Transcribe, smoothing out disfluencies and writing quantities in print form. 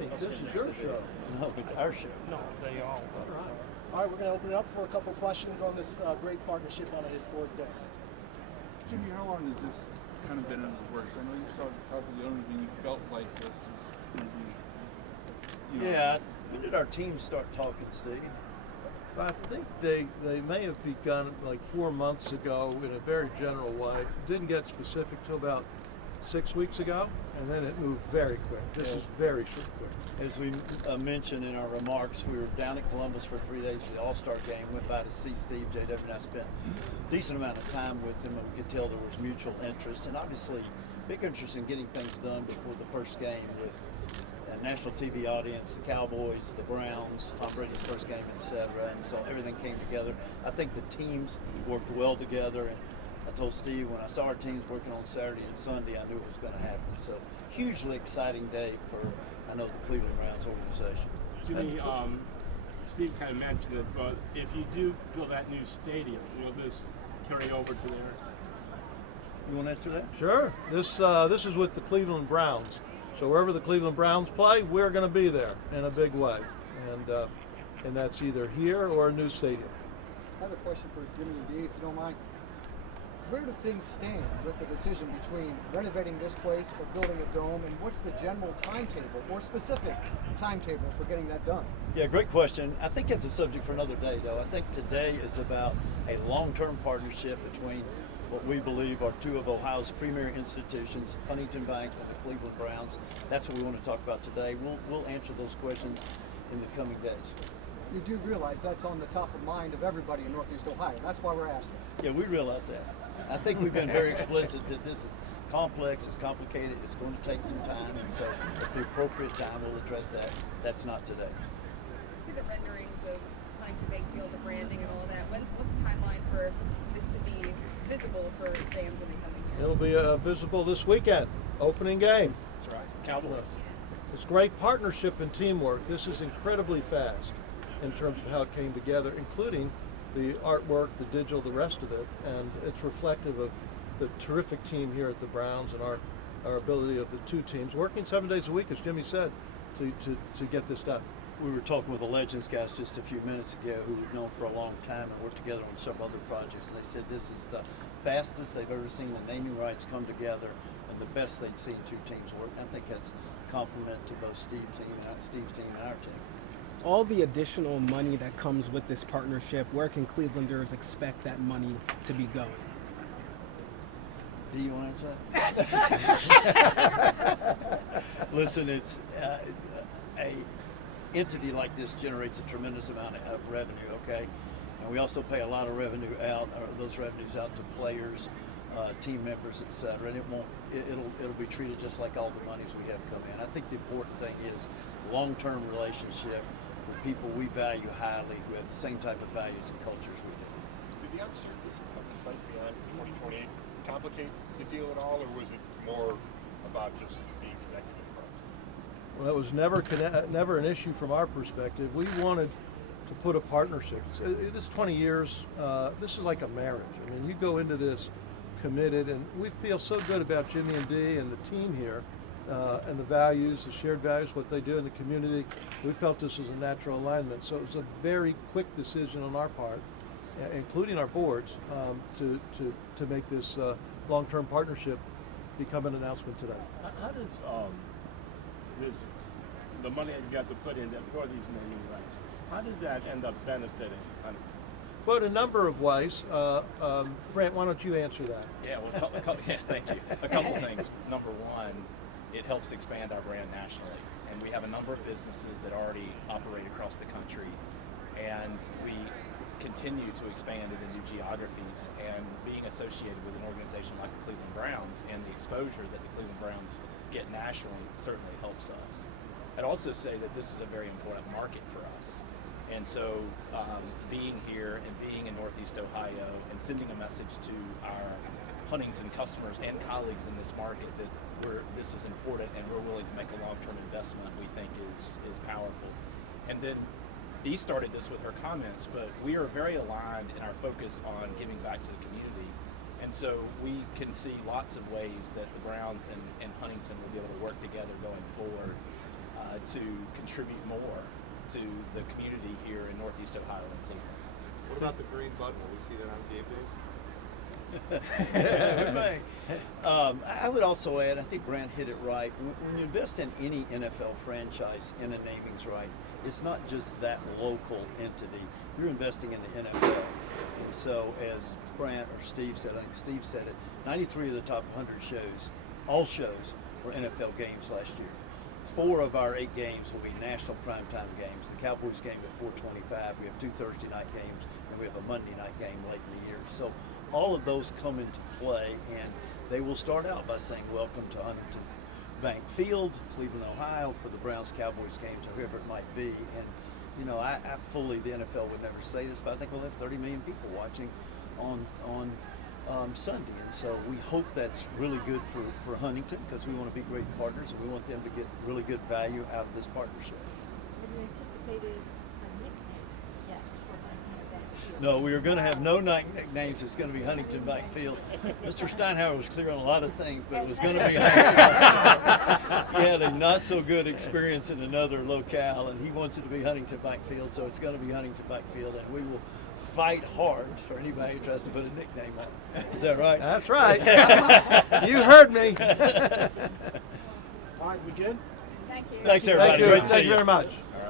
Jimmy, this is your show. No, it's our show. No, they all. All right, we're going to open it up for a couple questions on this great partnership on a historic day. Jimmy, how long has this kind of been in the works? I know you started talking to the owners and you felt like this is going to be, Yeah, when did our team start talking, Steve? I think they may have begun like 4 months ago in a very general way. Didn't get specific till about 6 weeks ago, and then it moved very quick. This is very quick. As we mentioned in our remarks, we were down at Columbus for 3 days for the All-Star game. Went by to see Steve, JW, and I spent a decent amount of time with him, and we could tell there was mutual interest, and obviously big interest in getting things done before the first game with a national TV audience, the Cowboys, the Browns, Tom Brady's first game, etc. And so everything came together. I think the teams worked well together, and I told Steve when I saw our teams working on Saturday and Sunday, I knew it was going to happen. So hugely exciting day for, I know, the Cleveland Browns organization. Jimmy, Steve kind of mentioned it, but if you do build that new stadium, will this carry over to there? You want to answer that? Sure. This is with the Cleveland Browns. So wherever the Cleveland Browns play, we're going to be there in a big way, and that's either here or a new stadium. I have a question for Jimmy and Dee, if you don't mind. Where do things stand with the decision between renovating this place or building a dome, and what's the general timetable or specific timetable for getting that done? Yeah, great question. I think it's a subject for another day, though. I think today is about a long-term partnership between what we believe are two of Ohio's premier institutions, Huntington Bank and the Cleveland Browns. That's what we want to talk about today. We'll answer those questions in the coming days. You do realize that's on the top of mind of everybody in Northeast Ohio. That's why we're asking. Yeah, we realize that. I think we've been very explicit that this is complex, it's complicated, it's going to take some time, and so at the appropriate time we'll address that. That's not today. See the renderings of Huntington Bank Field, the branding and all of that. What's the timeline for this to be visible for fans when they come in here? It'll be visible this weekend, opening game. That's right, Cowboys. It's great partnership and teamwork. This is incredibly fast in terms of how it came together, including the artwork, the digital, the rest of it, and it's reflective of the terrific team here at the Browns and our ability of the two teams working 7 days a week, as Jimmy said, to get this done. We were talking with the Legends guys just a few minutes ago who we've known for a long time and worked together on several other projects, and they said this is the fastest they've ever seen the naming rights come together and the best they'd seen two teams work. And I think that's a compliment to both Steve's team and our team. All the additional money that comes with this partnership, where can Clevelanders expect that money to be going? Do you want to answer that? Listen, it's a entity like this generates a tremendous amount of revenue, okay? And we also pay a lot of revenue out, or those revenues out to players, team members, etc. And it'll be treated just like all the monies we have come in. I think the important thing is long-term relationship with people we value highly, who have the same type of values and cultures we do. Did the uncertainty of the site beyond 2028 complicate the deal at all, or was it more about just being connected in front? Well, it was never an issue from our perspective. We wanted to put a partnership. This 20 years, this is like a marriage. I mean, you go into this committed, and we feel so good about Jimmy and Dee and the team here, and the values, the shared values, what they do in the community. We felt this was a natural alignment. So it was a very quick decision on our part, including our boards, to make this long-term partnership become an announcement today. How does the money that you got to put in for these naming rights, how does that end up benefiting Huntington? Well, in a number of ways. Brent, why don't you answer that? Yeah, well, thank you. A couple things. Number one, it helps expand our brand nationally. And we have a number of businesses that already operate across the country, and we continue to expand into new geographies, and being associated with an organization like the Cleveland Browns and the exposure that the Cleveland Browns get nationally certainly helps us. I'd also say that this is a very important market for us. And so being here and being in Northeast Ohio and sending a message to our Huntington customers and colleagues in this market that this is important and we're willing to make a long-term investment, we think is powerful. And then Dee started this with her comments, but we are very aligned in our focus on giving back to the community. And so we can see lots of ways that the Browns and Huntington will be able to work together going forward. to contribute more to the community here in Northeast Ohio and Cleveland. What about the green button? Will we see that on game days? We may. I would also add, I think Grant hit it right. When you invest in any NFL franchise in a naming's right, it's not just that local entity. You're investing in the NFL. And so, as Grant or Steve said, I think Steve said it, 93 of the top 100 shows, all shows, were NFL games last year. 4 of our 8 games will be national primetime games. The Cowboys game at 4:25. We have 2 Thursday night games, and we have a Monday night game late in the year. So all of those come into play, and they will start out by saying, welcome to Huntington Bank Field, Cleveland, Ohio, for the Browns-Cowboys games, or whoever it might be. And, you know, I fully, the NFL would never say this, but I think we'll have 30 million people watching on Sunday. And so we hope that's really good for Huntington, because we want to be great partners, and we want them to get really good value out of this partnership. Have you anticipated a nickname yet for Huntington Bank Field? No, we are going to have no nicknames. It's going to be Huntington Bank Field. Mr. Steinhauer was clear on a lot of things, but it was going to be Huntington Bank Field. He had a not so good experience in another locale, and he wants it to be Huntington Bank Field, so it's going to be Huntington Bank Field, and we will fight hard for anybody who tries to put a nickname on it. Is that right? That's right. You heard me. All right, we good? Thank you. Thanks, everybody. Thank you. Great to see Thank you you. very much. All right.